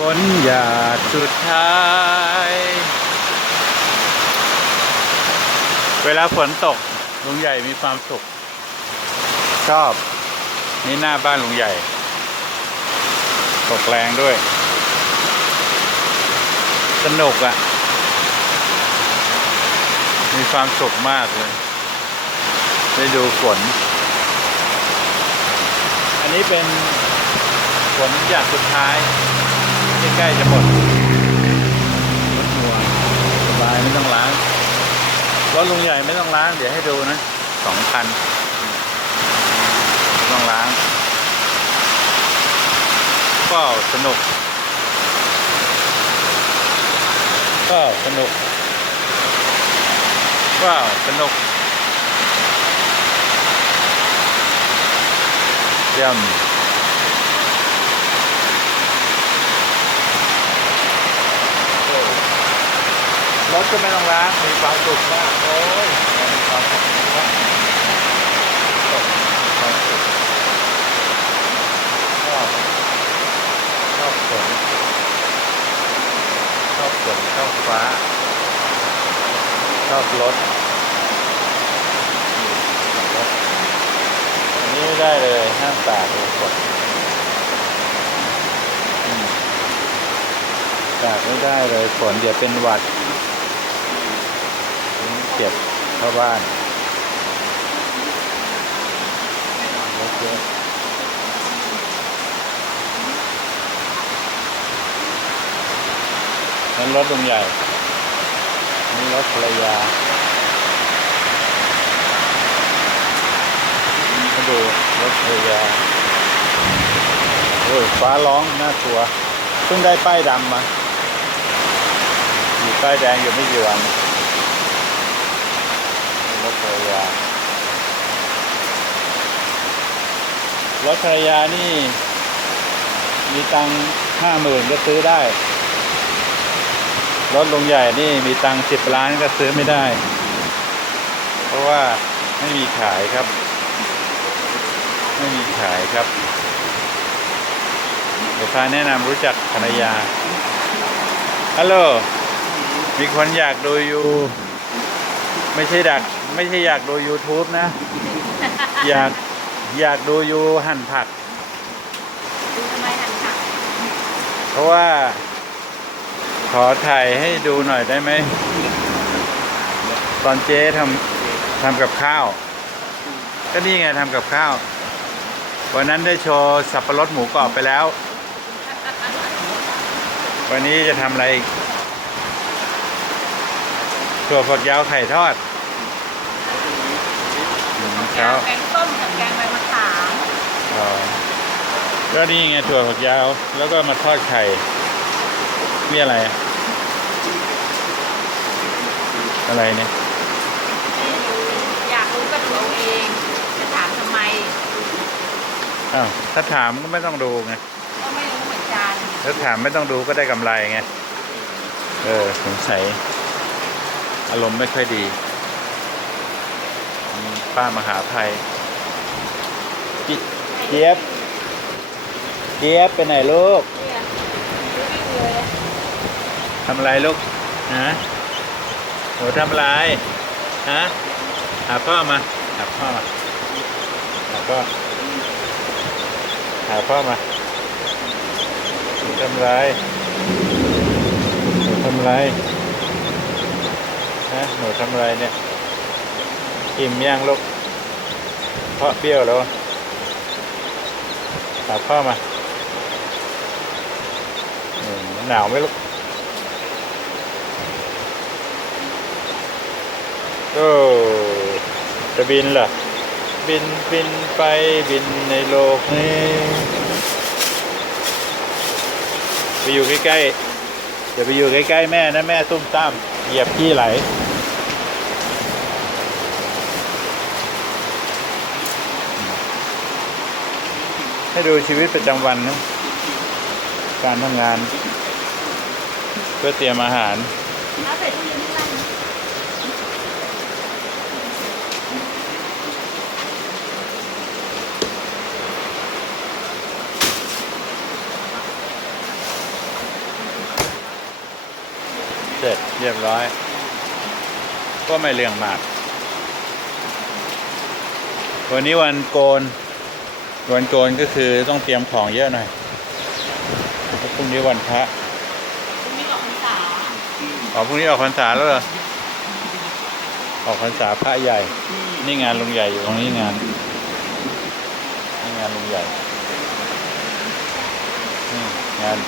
ฝนหยาดสุดท้าย เวลาฝนตกลุงใหญ่มีความสุข ชอบ นี่หน้าบ้านลุงใหญ่ ตกแรงด้วย สนุกอะ่ะ มีความสุขมากเลย ได้ดูฝน อันนี้เป็นฝนหยาดสุดท้าย ใกล้ๆจะหมดรถหัวสบายไม่ต้องล้างรถลุงใหญ่ไม่ต้องล้าง เดี๋ยวให้ดูนะสองคันไม่ต้องล้าง ก็สนุก ก็สนุกก็สนุกเยี่ยม รถก็ไม่ต้องล้างมีความสุขมากโอ้ยมีความสุขมากความสุขชอบชอบฝนชอบฝนชอบฟ้า ชอบรถอันนี้ไม่ได้เลยห้ามตากเลยฝนตากไม่ได้เลยฝนเดี๋ยวเป็นหวัด เก็บเข้าบ้านรถเยอะนั้นรถลุงใหญ่ นี่รถภรรยามาดูรถภรรยาโอ้ยฟ้าร้องน่ากลัวเพิ่งได้ป้ายดำมาอยู่ป้ายแดงอยู่ไม่กี่วันนี่รถ ภรรยา รถภรรยานี่ มีตังห้าหมื่นก็ซื้อได้ รถลงใหญ่นี่มีตังสิบล้านก็ซื้อไม่ได้ เพราะว่าไม่มีขายครับ ไม่มีขายครับเดี๋ยวพาแนะนำรู้จักภรรยา ฮัลโหล มีคนอยากดูอยู่ ไม่ใช่ดัก ไม่ใช่อยากดู YouTube นะ อยากอยากดูอยู่หั่นผัก ดูทำไมหันค่ะเพราะว่า ขอถ่ายให้ดูหน่อยได้ไหม ตอนเจ๊ทำทำกับข้าว ก็นี่ไงทำกับข้าว วันนั้นได้โชว์สับปะรดหมูกรอบไปแล้ว วันนี้จะทำอะไรอีกถั่วฝักยาวไข่ทอดอืม แกเช้างแกงส้มกับแกงใบมะขามอ๋อก็นี่ไงถั่วฝักยาว แล้วก็มาทอดไข่นี่อะไร อะอะไรเนี่ยไม่รู้อยากรู้ก็ดูเอาเองจะถามทำไมอ้าวถ้าถามก็ไม่ต้องดูไงก็ไม่รู้เหมือนกันถ้าถามไม่ต้องดูก็ได้กำไรไงเออสงสัยอารมณ์ไม่ค่อยดีอืม ป้ามหาภัยจิเจี๊ยบเจี๊ยบไปไหนลูกเนี่ยรู้วิ่งเลยอะทำอะไรลูกฮะหนูทำอะไรฮะหาพ่อมาหาพ่อมาหาพ่อหาพ่อมาหนูทำอะไรหนูทำอะไรฮะหนูทำอะไรเนี่ย อิ่มยังลูกเพราะเปรี้ยวแล้วหาพ่อมาอืมหนาวไหมลูกโอ้จะบินเหรอบินบินไปบินในโลกนี้ไปอยู่ใกล้ๆอย่าไปอยู่ใกล้ๆแม่นะแม่ตุ้มตามเหยียบขี้ไหล ให้ดูชีวิตประจำวันนะการทำงาน เพื่อเตรียมอาหารเอาใส่ตู้เย็นที่ร้านนะเสร็จเรียบร้อย ก็ไม่เรื่องมาก วันนี้วันโกน วันโกนก็คือต้องเตรียมของเยอะหน่อยแล้วพรุ่งนี้วันพระคุณมีบอกคุณสาอ๋อพรุ่งนี้ออกพรรษาแล้วเหรอ ออกพรรษาพระใหญ่ นี่งานลุงใหญ่อยู่ตรงนี้งาน นี่งานลุงใหญ่ นี่งาน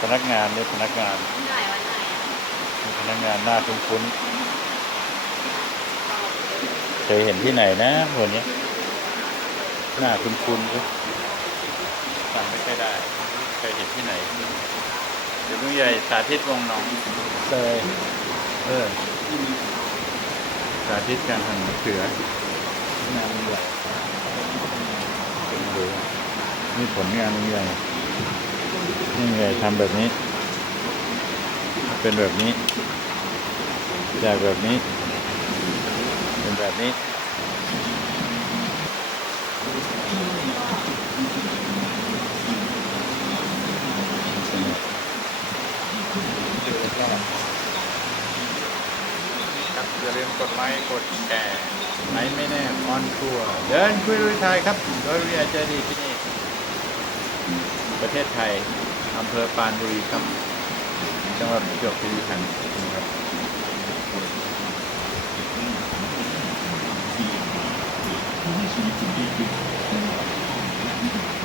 พนักงานนี่พนักงานวันไหนวันไหนอะนี่พนักงานหน้าคุ้นๆเค ยเห็นที่ไหนนะคนนี้หน้าคุ้นๆก็จำไม่ค่อยได้ เคยเห็นที่ไหน เดี๋ยวลุงใหญ่สาธิตวงน้องเลยเออ สาธิตการหั่นมะเขืองานลุงใหญ่เป็นดูนี่ผลงานลุงใหญ่นี่ลุงใหญ่ทำแบบนี้ เป็นแบบนี้จากแบบนี้เป็น แบบนี้ ครับอย่าลืมกดไลค์กดแชร์ไลค์ไม่แน่ออนทัวร์เดินคุยลุยไทยครับ โดยวิทยาเจดีที่นี่ ประเทศไทยอำเภอปานบุรีครับจังหวัดประจวบคีรีขันธ์ครับ